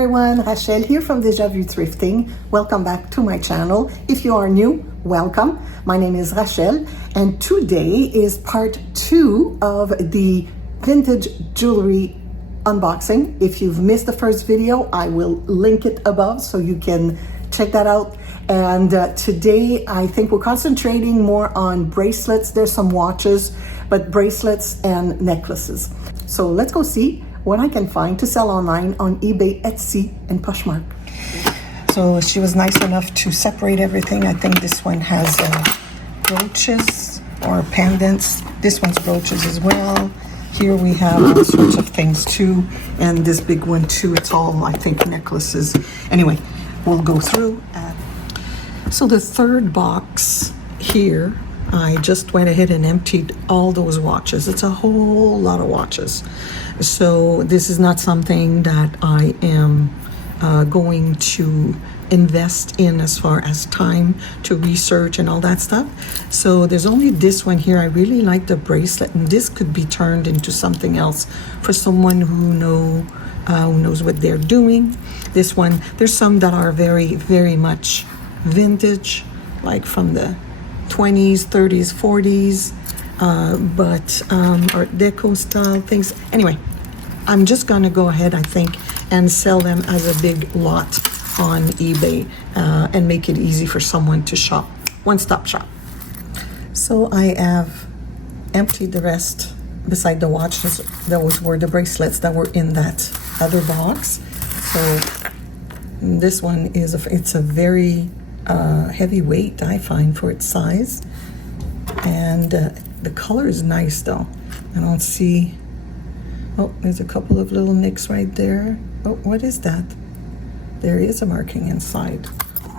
everyone, Rachel here from Déjà Vu Thrifting. Welcome back to my channel. If you are new, welcome. My name is Rachel and today is part 2 of the vintage jewelry unboxing. If you've missed the first video, I will link it above so you can check that out. And today I think we're concentrating more on bracelets. There's some watches, but bracelets and necklaces. So let's go see what I can find to sell online on eBay, Etsy, and Poshmark. So she was nice enough to separate everything. I think this one has brooches or pendants. This one's brooches as well. Here we have all sorts of things too. And this big one too, it's all, I think, necklaces. Anyway, we'll go through. So the third box here, I just went ahead and emptied all those watches. It's a whole lot of watches. So this is not something that I am going to invest in as far as time to research and all that stuff. So there's only this one here. I really like the bracelet, and this could be turned into something else for someone who knows what they're doing. This one, there's some that are very, very much vintage, like from the 20s, 30s, 40s, but Art Deco style things. Anyway, I'm just gonna go ahead, I think, and sell them as a big lot on eBay and make it easy for someone to shop, one-stop shop. So I have emptied the rest beside the watches. Those were the bracelets that were in that other box. So this one is, it's a very heavy weight, I find, for its size. And the color is nice though. I don't see, oh, there's a couple of little nicks right there. Oh, what is that? There is a marking inside.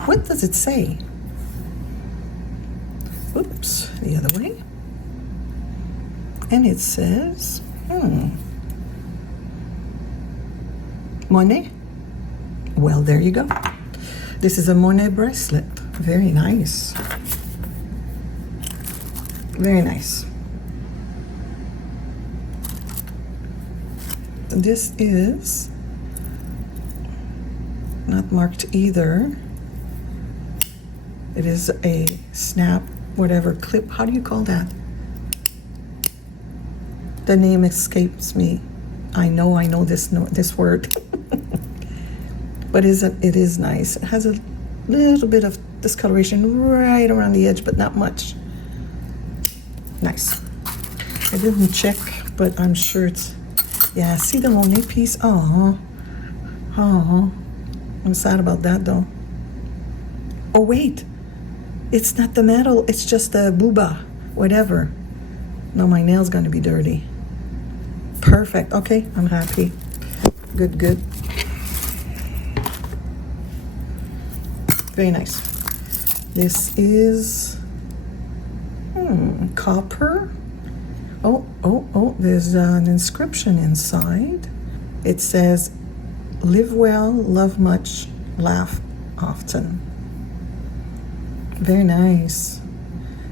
What does it say? Oops, the other way. And it says, Monet. Well, there you go. This is a Monet bracelet. Very nice. Very nice. This is not marked either. It is a snap, whatever, clip. How do you call that? The name escapes me. I know this word. But it is nice. It has a little bit of discoloration right around the edge, but not much. Nice. I didn't check, but I'm sure it's, yeah, see the Monet piece? Oh, I'm sad about that though. Oh wait, it's not the metal, it's just the booba, whatever. No, my nail's gonna be dirty. Perfect, okay, I'm happy. Good. Very nice. This is copper. Oh, there's an inscription inside. It says, live well, love much, laugh often. Very nice.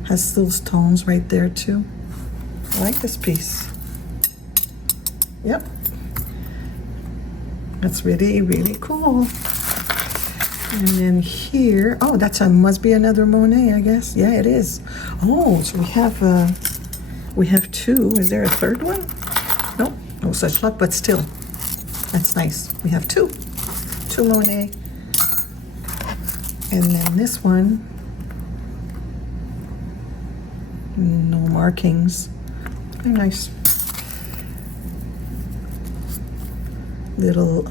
Has little stones right there too. I like this piece. Yep. That's really, really cool. And then here, oh, must be another Monet, I guess. Yeah, it is. Oh, so we have two. Is there a third one? Nope, no such luck, but still, that's nice. We have two Monet. And then this one, no markings. Very nice. Little,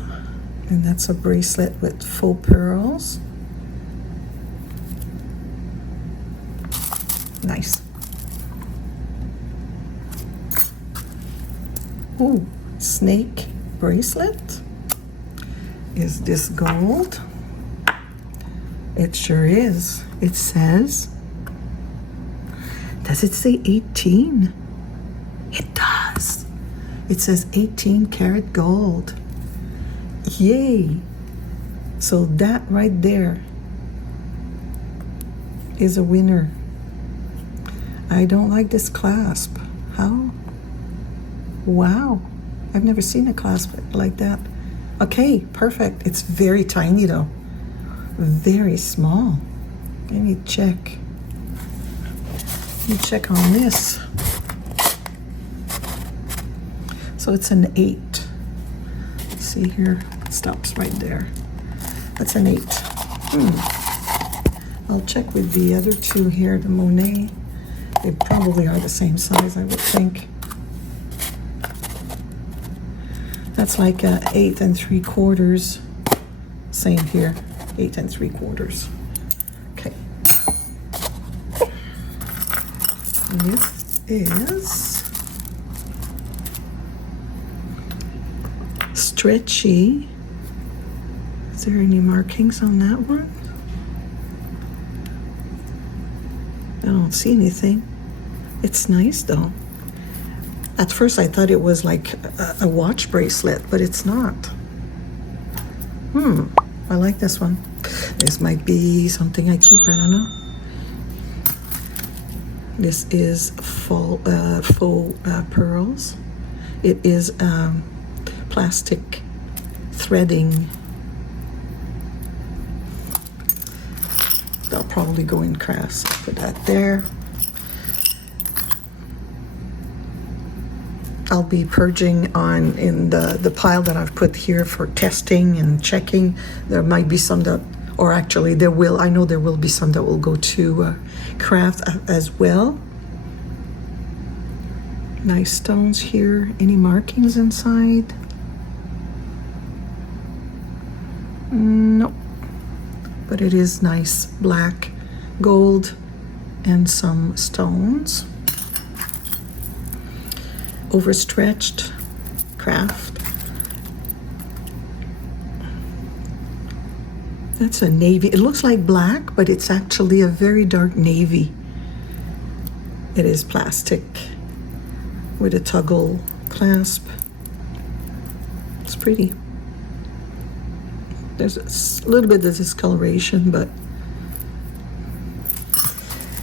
and that's a bracelet with faux pearls. Nice. Ooh, snake bracelet. Is this gold? It sure is. It says, does it say 18? It does. It says 18 karat gold. Yay. So that right there is a winner. I don't like this clasp. How? Wow. I've never seen a clasp like that. Okay, perfect. It's very tiny though. Very small. Let me check. Let me check on this. So it's an 8. Let's see here. It stops right there. That's an 8. I'll check with the other two here, the Monet. They probably are the same size, I would think. That's like a 8 3/4. Same here, 8 3/4. Okay. This is stretchy. Is there any markings on that one? I don't see anything. It's nice though. At first I thought it was like a watch bracelet, but it's not. I like this one. This might be something I keep, I don't know. This is faux pearls. It is plastic threading. They'll probably go in crafts. Put that there. I'll be purging on in the pile that I've put here for testing and checking. There might be some that, or actually there will, I know there will be some that will go to craft as well. Nice stones here. Any markings inside? Nope. But it is nice black, gold, and some stones. Overstretched craft. That's a navy. It looks like black, but it's actually a very dark navy. It is plastic with a toggle clasp. It's pretty. There's a little bit of discoloration, but.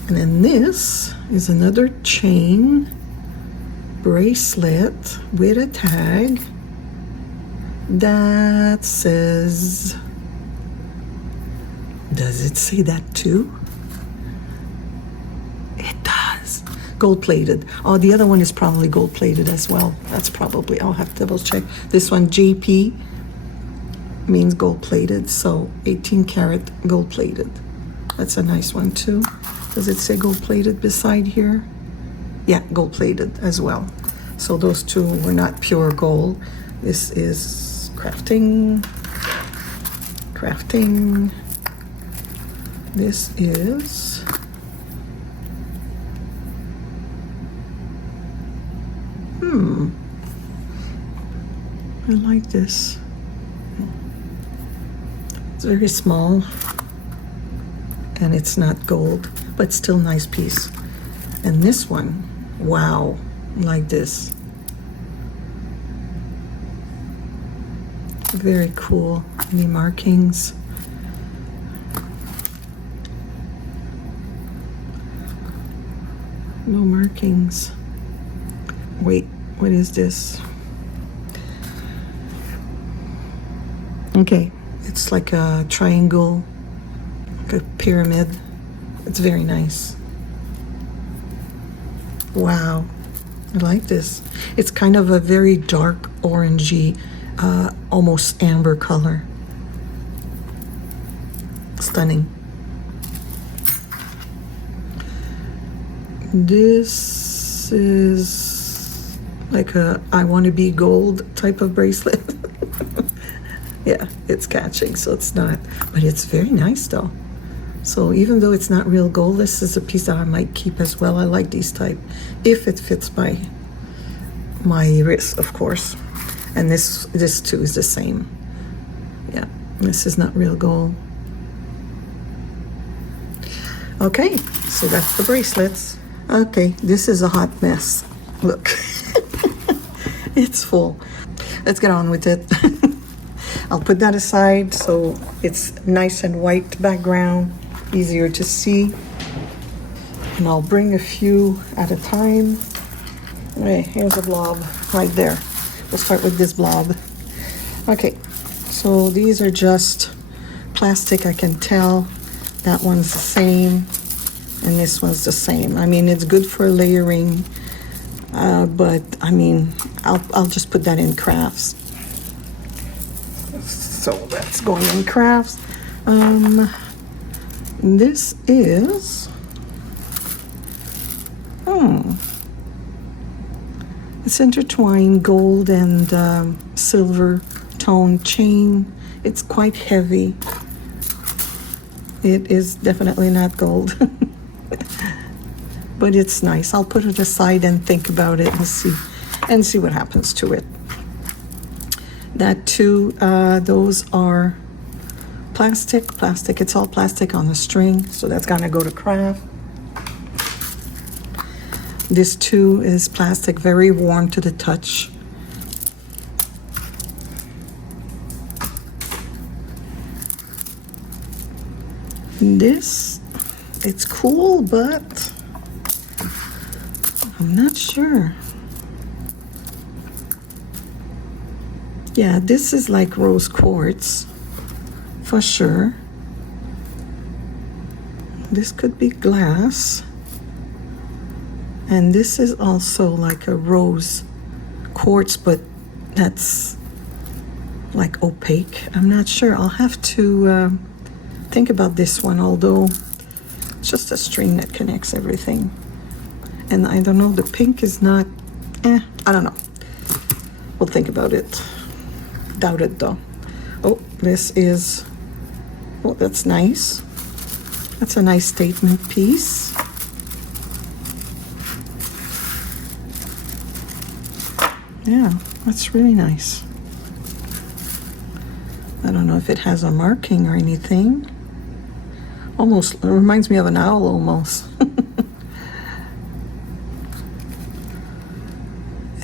And then this is another chain bracelet with a tag that says, does it say that too? It does. Gold plated. Oh, the other one is probably gold plated as well. That's probably, I'll have to double check. This one, JP, means gold plated, so 18 karat gold plated. That's a nice one too. Does it say gold plated beside here? Yeah, gold plated as well. So those two were not pure gold. This is crafting. This is I like this. It's very small and it's not gold, but still nice piece. And this one, wow, like this. Very cool. Any markings? No markings. Wait, what is this? Okay, it's like a triangle, like a pyramid. It's very nice. Wow, I like this. It's kind of a very dark orangey, almost amber color. Stunning. This is like a I want to be gold type of bracelet. Yeah, it's catching, so it's not, but it's very nice though. So even though it's not real gold, this is a piece that I might keep as well. I like these type, if it fits my wrist, of course. And this too is the same. Yeah, this is not real gold. Okay, so that's the bracelets. Okay, this is a hot mess. Look, it's full. Let's get on with it. I'll put that aside so it's nice and white background, easier to see. And I'll bring a few at a time. Okay, here's a blob right there. We'll start with this blob. Okay, So these are just plastic. I can tell that one's the same and this one's the same. I mean, it's good for layering, but I mean, I'll just put that in crafts. So that's going in crafts. This is, it's intertwined gold and silver tone chain. It's quite heavy. It is definitely not gold, but it's nice. I'll put it aside and think about it and see what happens to it. That too, those are plastic. It's all plastic on the string, so that's gonna go to craft. This too is plastic, very warm to the touch. This, it's cool, but I'm not sure. Yeah, this is like rose quartz for sure. This could be glass. And this is also like a rose quartz, but that's like opaque. I'm not sure. I'll have to think about this one, although it's just a string that connects everything. And I don't know, the pink is not, I don't know. We'll think about it. Doubt it though. Oh, this is, oh, that's nice. That's a nice statement piece. Yeah, that's really nice. I don't know if it has a marking or anything. Almost, it reminds me of an owl almost.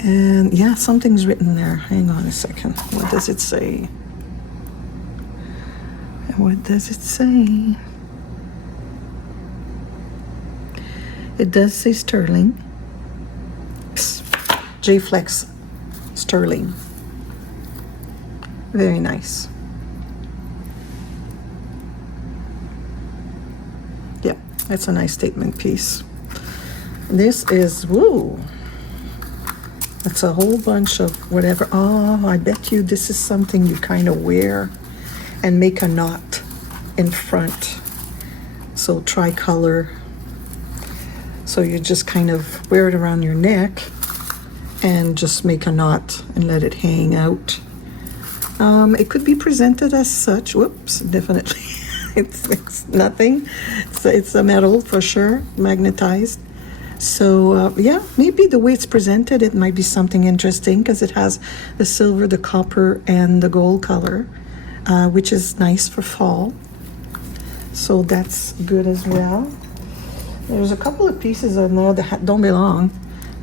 And yeah, something's written there. Hang on a second. What does it say? What does it say? It does say sterling. J-Flex sterling. Very nice. Yeah, that's a nice statement piece. This is, woo. That's a whole bunch of whatever. Oh, I bet you this is something you kind of wear and make a knot in front. So tricolor. So you just kind of wear it around your neck and just make a knot and let it hang out. It could be presented as such. Whoops, definitely. it's nothing. It's a metal for sure, magnetized. So yeah, maybe the way it's presented, it might be something interesting because it has the silver, the copper, and the gold color, which is nice for fall. So that's good as well. There's a couple of pieces in there that don't belong.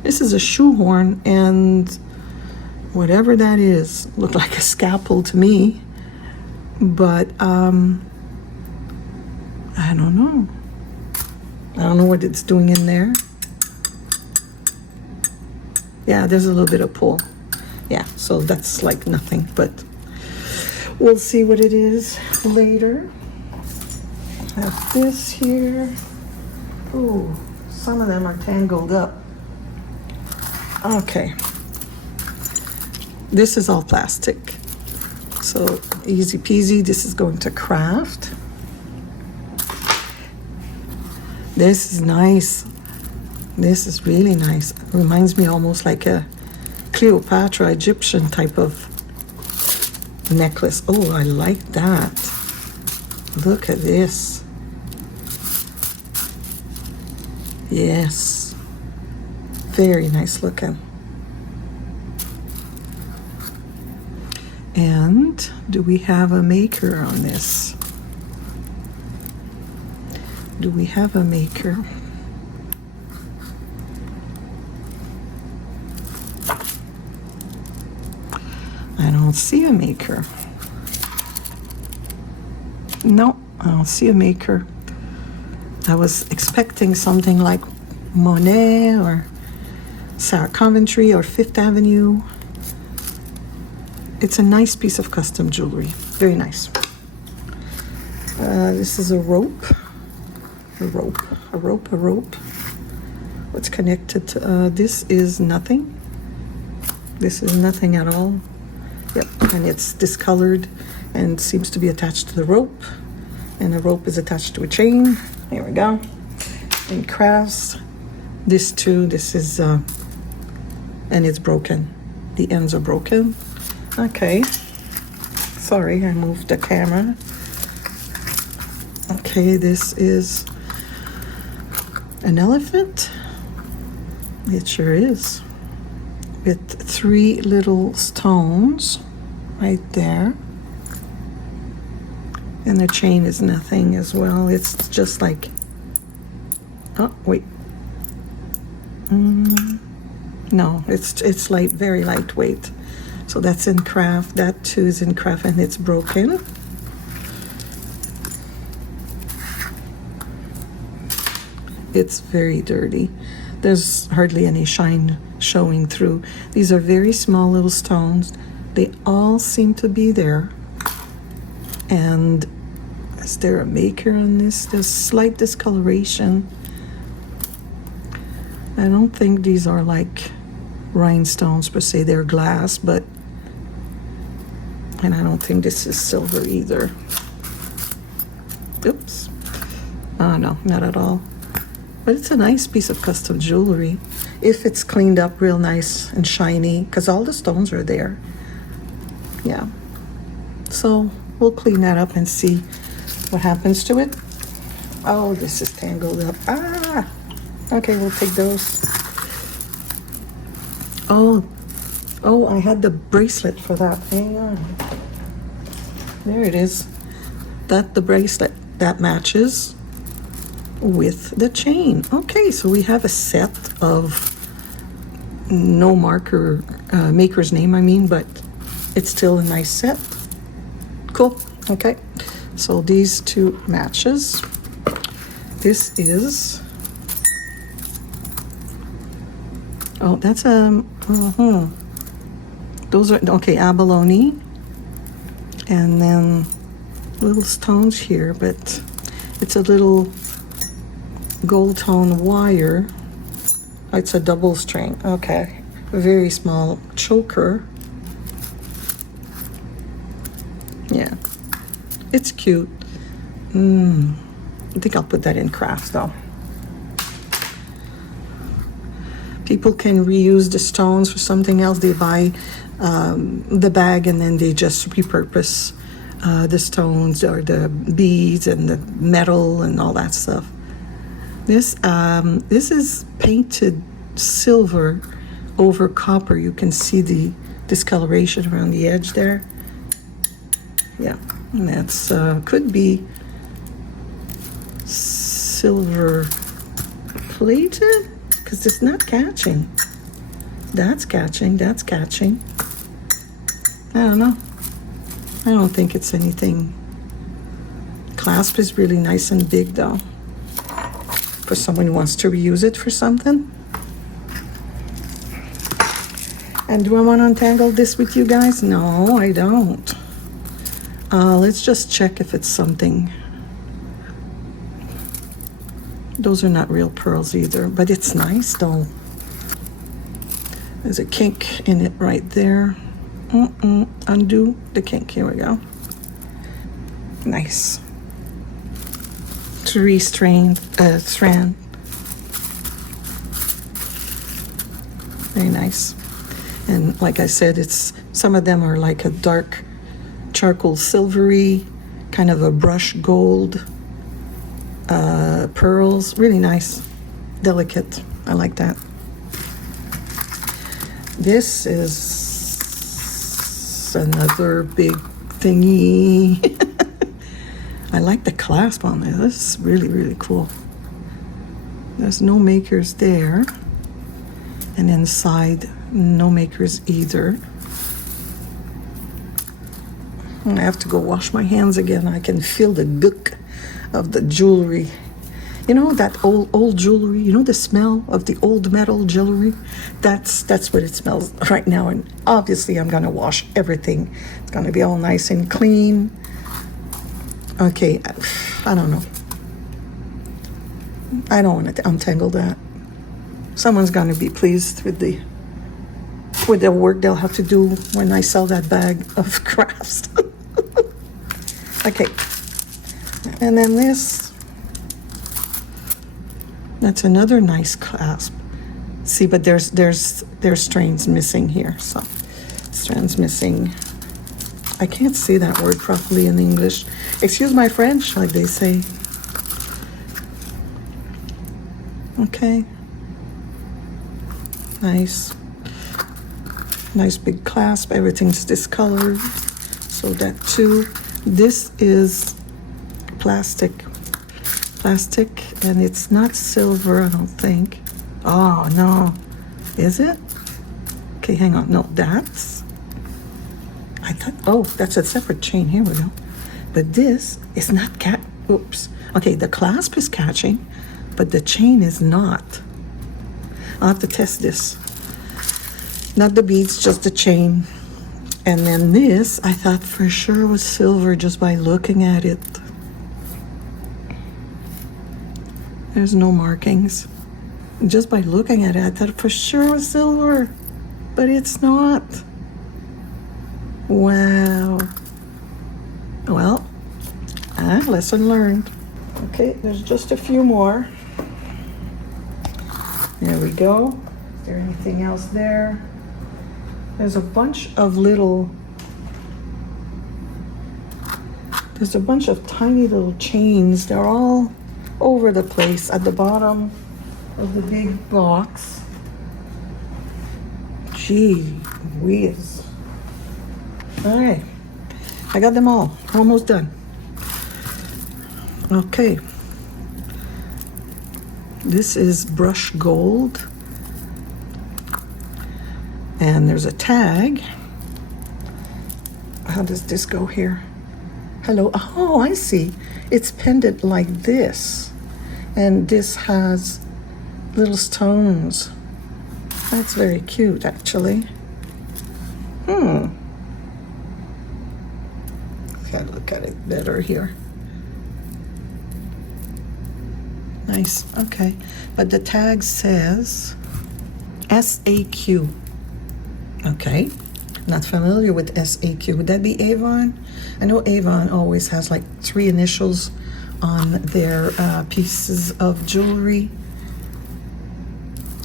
This is a shoehorn, and whatever that is, looked like a scalpel to me. But I don't know. I don't know what it's doing in there. Yeah, there's a little bit of pull. Yeah, so that's like nothing, but we'll see what it is later. I have this here. Oh, some of them are tangled up. Okay. This is all plastic. So easy peasy, this is going to craft. This is nice. This is really nice. It reminds me almost like a Cleopatra Egyptian type of necklace. Oh, I like that. Look at this. Yes. Very nice looking. And do we have a maker on this? Do we have a maker? I don't see a maker. No, I don't see a maker. I was expecting something like Monet or Sarah Coventry or Fifth Avenue. It's a nice piece of custom jewelry. very nice. This is a rope. A rope. What's connected to, this is nothing. This is nothing at all. Yep, and it's discolored and seems to be attached to the rope. And the rope is attached to a chain. There we go. And crafts. This too, this is, and it's broken. The ends are broken. Okay. Sorry, I moved the camera. Okay, this is an elephant. It sure is. With 3 little stones right there. And the chain is nothing as well. It's just like, oh, wait. No, it's light, very lightweight. So that's in craft. That too is in craft, and it's broken. It's very dirty. There's hardly any shine showing through. These are very small little stones. They all seem to be there. And is there a maker on this? There's slight discoloration. I don't think these are like rhinestones per se. They're glass, but, and I don't think this is silver either. Oops. Oh no, not at all. But it's a nice piece of custom jewelry if it's cleaned up real nice and shiny, because all the stones are there. Yeah. So we'll clean that up and see what happens to it. Oh, this is tangled up. Ah! Okay, we'll take those. Oh, I had the bracelet for that. Hang on. There it is. That the bracelet that matches with the chain. Okay, so we have a set of no marker, maker's name, I mean, but it's still a nice set. Cool. Okay, so these 2 matches. This is, oh, that's a, those are, okay, abalone. And then little stones here, but it's a little gold tone wire. It's a double string. Okay, a very small choker. Yeah, it's cute. I think I'll put that in crafts though. People can reuse the stones for something else. They buy the bag and then they just repurpose the stones or the beads and the metal and all that stuff. This is painted silver over copper. You can see the discoloration around the edge there. Yeah, and that's could be silver plated because it's not catching. That's catching. That's catching. I don't know. I don't think it's anything. Clasp is really nice and big though. For someone who wants to reuse it for something. And do I want to untangle this with you guys? No, I don't. Let's just check if it's something. Those are not real pearls either, but it's nice though. There's a kink in it right there. Undo the kink. Here we go. Nice. 3 strand. Very nice. And like I said, it's some of them are like a dark charcoal silvery, kind of a brush gold pearls. Really nice, delicate. I like that. This is another big thingy. I like the clasp on there. This is really, really cool. There's no makers there. And inside, no makers either. I have to go wash my hands again. I can feel the gook of the jewelry You know, that old jewelry, you know, the smell of the old metal jewelry? That's what it smells right now. And obviously I'm gonna wash everything. It's gonna be all nice and clean. Okay, I don't know. I don't want to untangle that. Someone's gonna be pleased with the work they'll have to do when I sell that bag of crafts. Okay, and then this, that's another nice clasp. See, but there's strands missing here, so strands missing. I can't say that word properly in English. Excuse my French, like they say. Okay. Nice big clasp. Everything's discolored, so that too. This is plastic, and it's not silver, I don't think. Oh no, is it? Okay, hang on. No, that's, I thought, oh, that's a separate chain. Here we go. But this is not oops. Okay, the clasp is catching, but the chain is not. I'll have to test this. Not the beads, just the chain. And then this, I thought for sure was silver just by looking at it. There's no markings. Just by looking at it, I thought for sure was silver, but it's not. Wow. Well, lesson learned. Okay, there's just a few more. There we go. Is there anything else there? There's a bunch of tiny little chains. They're all over the place at the bottom of the big box. Gee whiz. All right, I got them all, almost done. Okay. This is brush gold. And there's a tag. How does this go here? Hello. Oh, I see. It's pendant like this. And this has little stones. That's very cute, actually. Gotta look at it better here. Nice. Okay. But the tag says SAQ. Okay, not familiar with SAQ. Would that be Avon? I know Avon always has like 3 initials on their pieces of jewelry.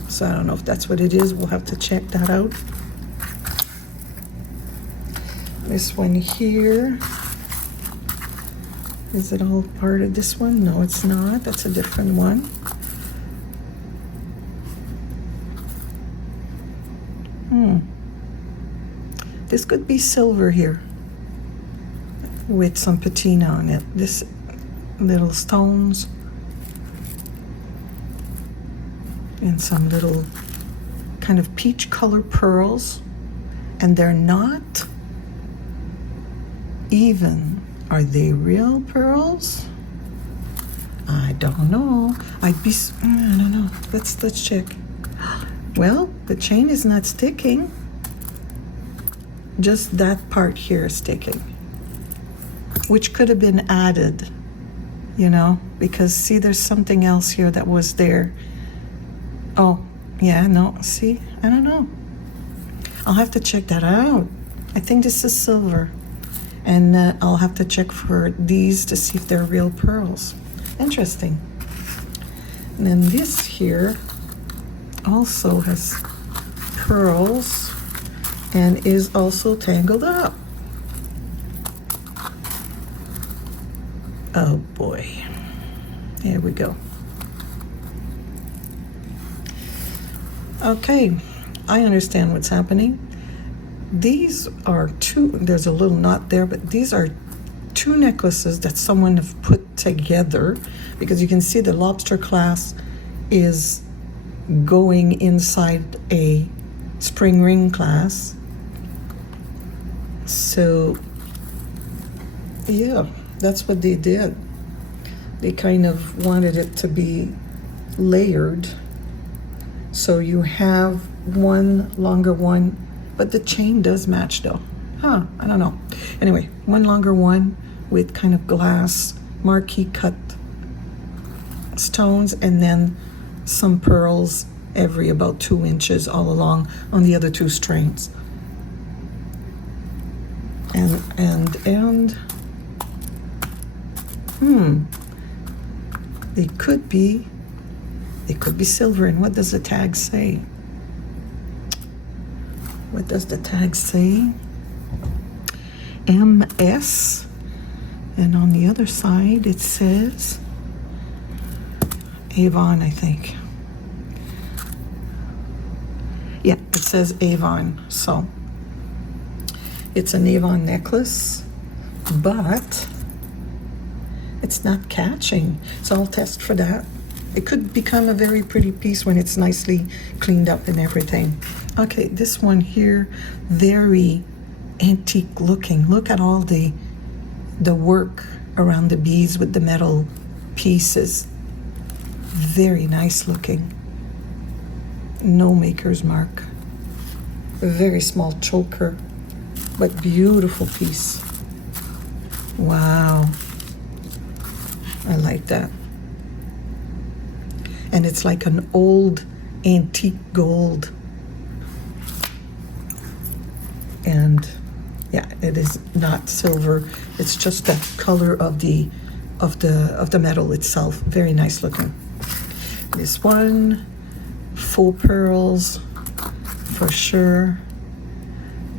So I don't know if that's what it is. We'll have to check that out. This one here. Is it all part of this one? No, it's not. That's a different one. This could be silver here with some patina on it. This little stones and some little kind of peach color pearls, and they're not even. Are they real pearls? I don't know. I don't know. Let's check. Well, the chain is not sticking. Just that part here is sticking, which could have been added, you know, because see, there's something else here that was there. Oh, yeah, no, see, I don't know. I'll have to check that out. I think this is silver, and I'll have to check for these to see if they're real pearls. Interesting. And then this here also has pearls and is also tangled up. Oh boy. Here we go. Okay, I understand what's happening. These are there's a little knot there, but these are 2 necklaces that someone have put together, because you can see the lobster clasp is going inside a spring ring clasp. So yeah, that's what they did. they kind of wanted it to be layered. So you have one longer one, but the chain does match though. Huh, I don't know. Anyway, one longer one with kind of glass marquee cut stones, and then some pearls every about 2 inches all along on the other two strands. And they could be silver. And what does the tag say? What does the tag say? MS. And on the other side it says Avon, I think. Yeah, it says Avon. So it's an Avon necklace, but it's not catching. So I'll test for that. It could become a very pretty piece when it's nicely cleaned up and everything. Okay, this one here, very antique looking. Look at all the work around the beads with the metal pieces. Very nice looking. No maker's mark. A very small choker, but beautiful piece. Wow. I like that. And it's like an old antique gold. And yeah, it is not silver. It's just the color of the metal itself. Very nice looking. This one, faux pearls for sure.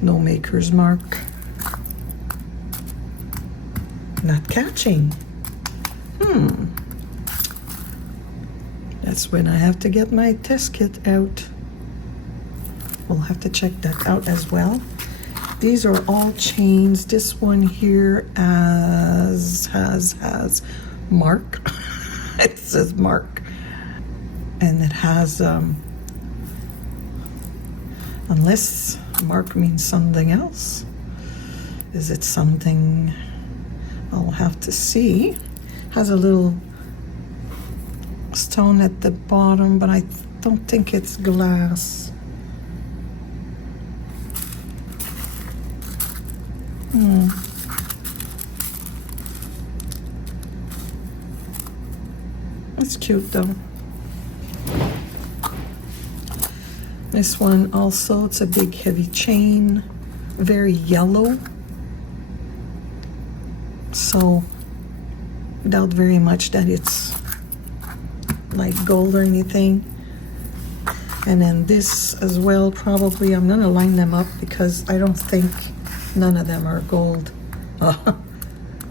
No maker's mark. Not catching. That's when I have to get my test kit out. We'll have to check that out as well. These are all chains. This one here has mark. It says mark. And it has, unless mark means something else. Is it something? I'll have to see. Has a little stone at the bottom, but I don't think it's glass. It's cute though. This one also, it's a big heavy chain, very yellow. So doubt very much that it's like gold or anything. And then this as well, probably I'm gonna line them up because I don't think none of them are gold.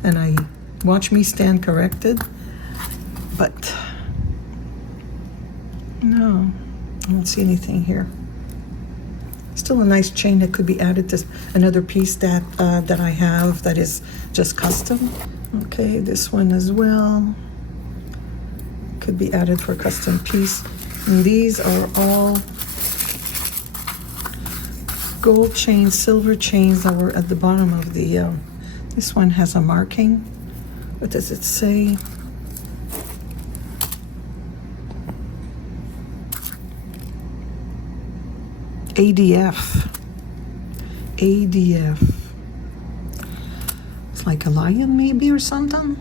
And I watch me stand corrected, but no, I don't see anything here. Still a nice chain that could be added to another piece that that I have that is just custom. Okay, this one as well could be added for a custom piece. And these are all gold chains, silver chains that were at the bottom of the, this one has a marking. What does it say? ADF. ADF. It's like a lion maybe or something?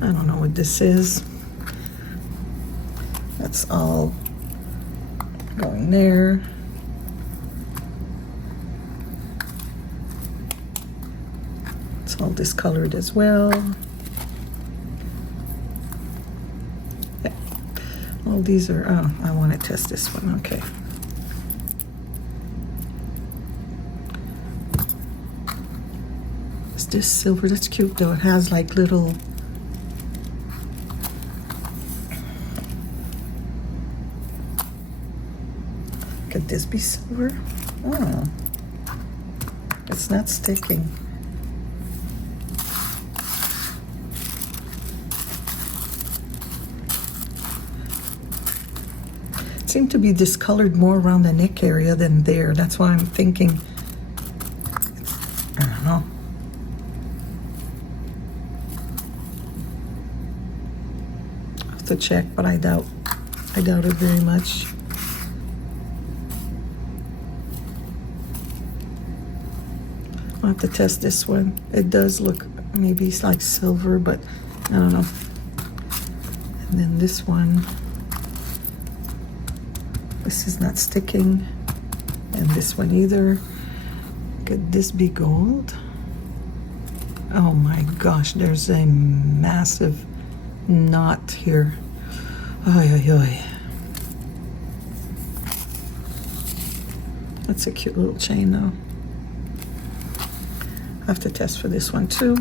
I don't know what this is. That's all going there. It's all discolored as well. Yeah. All these are, oh, I want to test this one, okay. Is this silver? That's cute though. It has like little, could this be silver? Oh, it's not sticking. It seemed to be discolored more around the neck area than there. That's why I'm thinking, I don't know. to check, but I doubt it very much. I'll have to test this one. It does look, maybe it's like silver, but I don't know. And then this one, this is not sticking, and this one either. Could this be gold? Oh my gosh, there's a massive knot here. Oy, oy, oy. That's a cute little chain though. I have to test for this one too.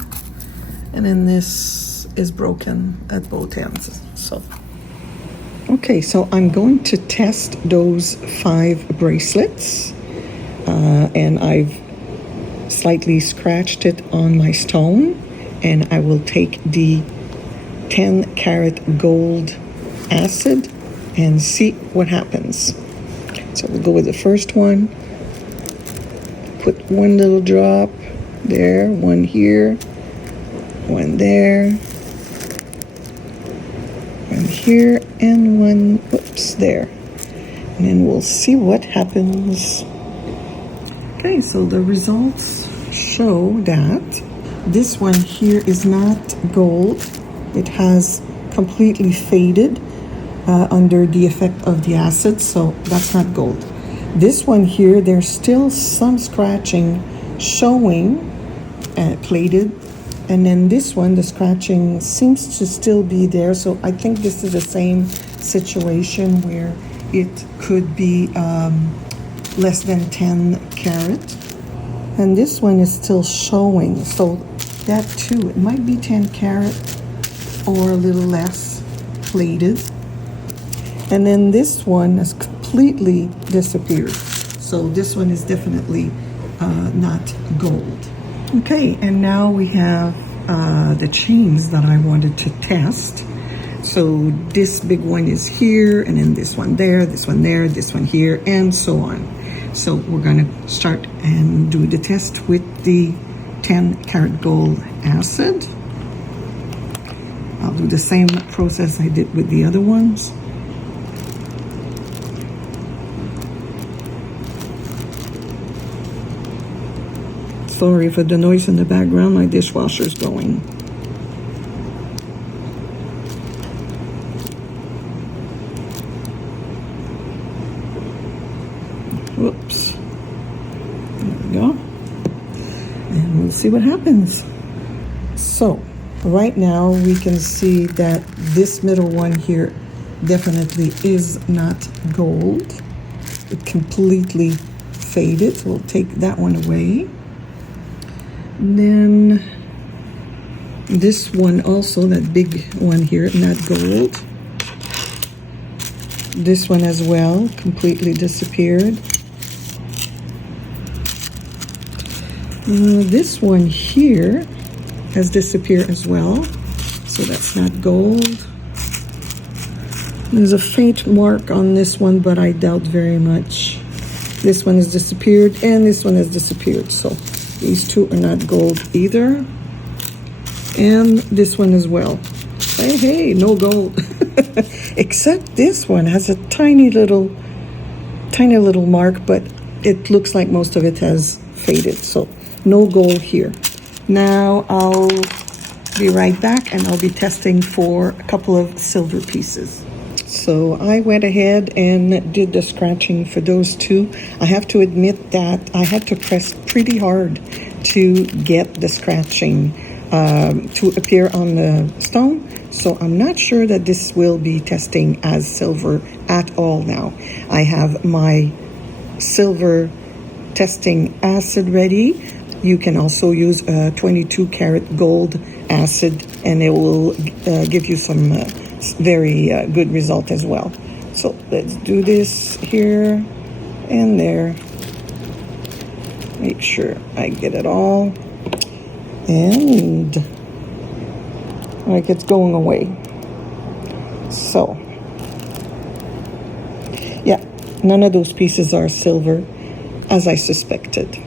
And then this is broken at both ends. So, okay, so I'm going to test those 5 bracelets. And I've slightly scratched it on my stone, and I will take the 10 karat gold acid and see what happens. So we'll go with the first one. Put one little drop there, one here, one there, one here, and one, whoops, there. And then we'll see what happens. Okay, so the results show that this one here is not gold. It has completely faded under the effect of the acid, so that's not gold. This one here, there's still some scratching showing, plated, and then this one, the scratching seems to still be there, so I think this is the same situation where it could be less than 10 karat, and this one is still showing, so that too, it might be 10 karat or a little less plated. And then this one has completely disappeared, so this one is definitely not gold. Okay, and now we have the chains that I wanted to test. So this big one is here, and then this one there, this one there, this one here, and so on. So we're gonna start and do the test with the 10 karat gold acid. I'll do the same process I did with the other ones. Sorry for the noise in the background, my dishwasher's going. Whoops. There we go. And we'll see what happens. So, right now we can see that this middle one here definitely is not gold. It completely faded, so we'll take that one away. And then this one also, that big one here, not gold. This one as well, completely disappeared. This one here has disappeared as well, so that's not gold. There's a faint mark on this one, but I doubt very much. This one has disappeared, and this one has disappeared, so these two are not gold either. And this one as well. Hey, no gold. Except this one has a tiny little mark, but it looks like most of it has faded, so no gold here. Now I'll be right back, and I'll be testing for a couple of silver pieces. So I went ahead and did the scratching for those two. I have to admit that I had to press pretty hard to get the scratching to appear on the stone. So I'm not sure that this will be testing as silver at all now. I have my silver testing acid ready. You can also use a 22 karat gold acid, and it will give you some very good result as well. So let's do this here and there. Make sure I get it all. And like it's going away. So yeah, none of those pieces are silver, as I suspected.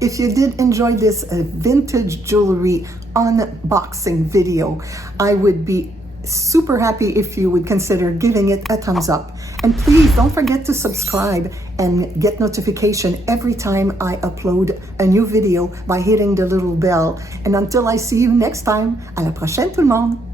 If you did enjoy this vintage jewelry unboxing video, I would be super happy if you would consider giving it a thumbs up. And please don't forget to subscribe and get notification every time I upload a new video by hitting the little bell. And until I see you next time, à la prochaine tout le monde!